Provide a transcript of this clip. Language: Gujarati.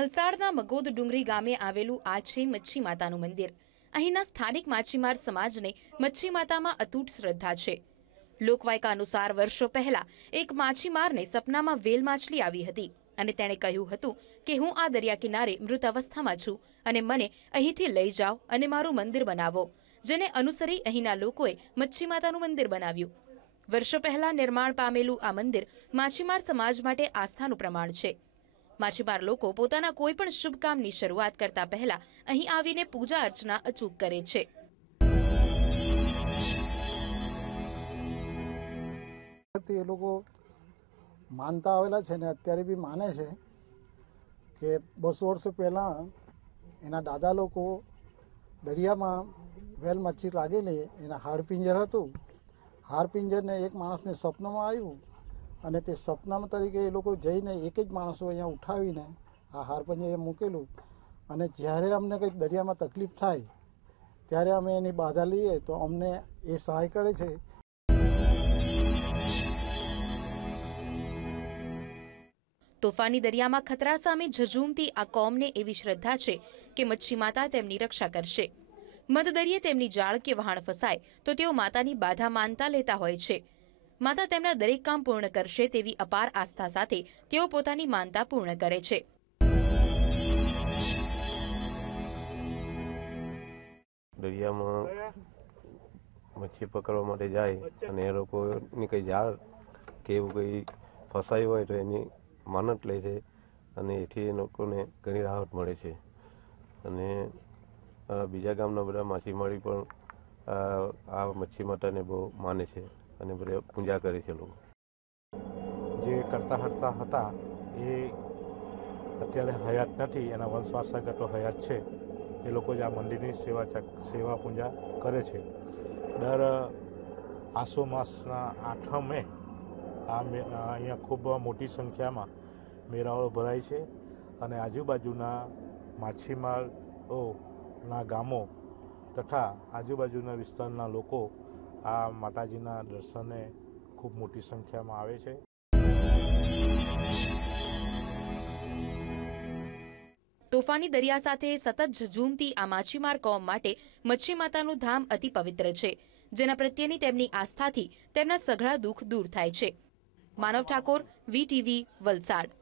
વલસાડના મગોદ ડુંગરી ગામે આવેલું આ છે મચ્છી માતાનું મંદિર. અહીંના સ્થાનિક માછીમાર સમાજને મચ્છી માતામાં અતૂટ શ્રદ્ધા છે. લોકવાયકા અનુસાર વર્ષો પહેલા એક માછીમારને સપનામાં વેલ માછલી આવી હતી અને તેણે કહ્યું હતું કે હું આ દરિયા કિનારે મૃત અવસ્થામાં છું અને મને અહીંથી લઈ જાઓ અને મારું મંદિર બનાવો, જેને અનુસરી અહીંના લોકોએ મચ્છી માતાનું મંદિર બનાવ્યું. વર્ષો પહેલા નિર્માણ પામેલું આ મંદિર માછીમાર સમાજ માટે આસ્થાનું પ્રમાણ છે. માછીમાર લોકો પોતાના કોઈ પણ શુભ કામની શરૂઆત કરતા પહેલા અહીં આવીને પૂજા અર્ચના અચૂક કરે છે. એ લોકો માનતા આવેલા છે ને અત્યારે બી માને છે કે બસો વર્ષ પહેલાં એના દાદા લોકો દરિયામાં વેલ મચ્છી લાગેલી, એના હાડપિંજર હતું. હાડપિંજરને એક માણસને સપનામાં આવ્યું અને તે સપનામાં તરીકે એ લોકો જઈને એક જ માણસો અહીંયા ઉઠાવીને આ હાડપિંજર મૂકેલું. અને જ્યારે અમને કંઈક દરિયામાં તકલીફ થાય, ત્યારે અમે એની બાધા લઈએ તો અમને એ સહાય કરે છે. તોફાની દરિયામાં ખતરા સામે ઝઝૂમતી આ કોમને એવી શ્રદ્ધા છે કે મચ્છી માતા તેમની રક્ષા કરશે. મધદરિયે તેમની જાળ કે વહાણ ફસાય તો તેઓ માતાની બાધા માનતા લેતા હોય છે. માતા તેમના દરેક કામ પૂર્ણ કરશે તેવી અપાર આસ્થા સાથે તેઓ પોતાની માનતા પૂર્ણ કરે છે. દરિયામાં મચ્છી પકડવા માટે જાય અને એ લોકોની કંઈ જાળ કે એવું કંઈ ફસાયું હોય તો એની માનત લે છે અને એથી એ લોકોને ઘણી રાહત મળે છે. અને બીજા ગામના બધા માછીમારી પણ આ મચ્છી માતાને બહુ માને છે. અને બધે પૂજા કરે છે લોકો. જે કરતા હરતા હતા, એ અત્યારે હયાત નથી, એના વંશવારસાગતો હયાત છે. એ લોકો જ આ મંદિરની સેવા સેવા પૂજા કરે છે. દર, આસો માસના આઠમે આ અહીંયા ખૂબ મોટી સંખ્યામાં મેળાઓ ભરાય છે અને આજુબાજુના માછીમારોના ગામો તથા આજુબાજુના વિસ્તારના લોકો આ માતાજીના દર્શને ખૂબ મોટી સંખ્યામાં આવે છે. તોફાની દરિયા સાથે સતત ઝઝૂમતી આ માછીમાર કોમ માટે મચ્છી માતાનું ધામ અતિ પવિત્ર છે, જેના પ્રત્યેની તેમની આસ્થાથી તેમના સઘળા દુઃખ દૂર થાય છે. માનવ ઠાકોર વીટીવી વલસાડ.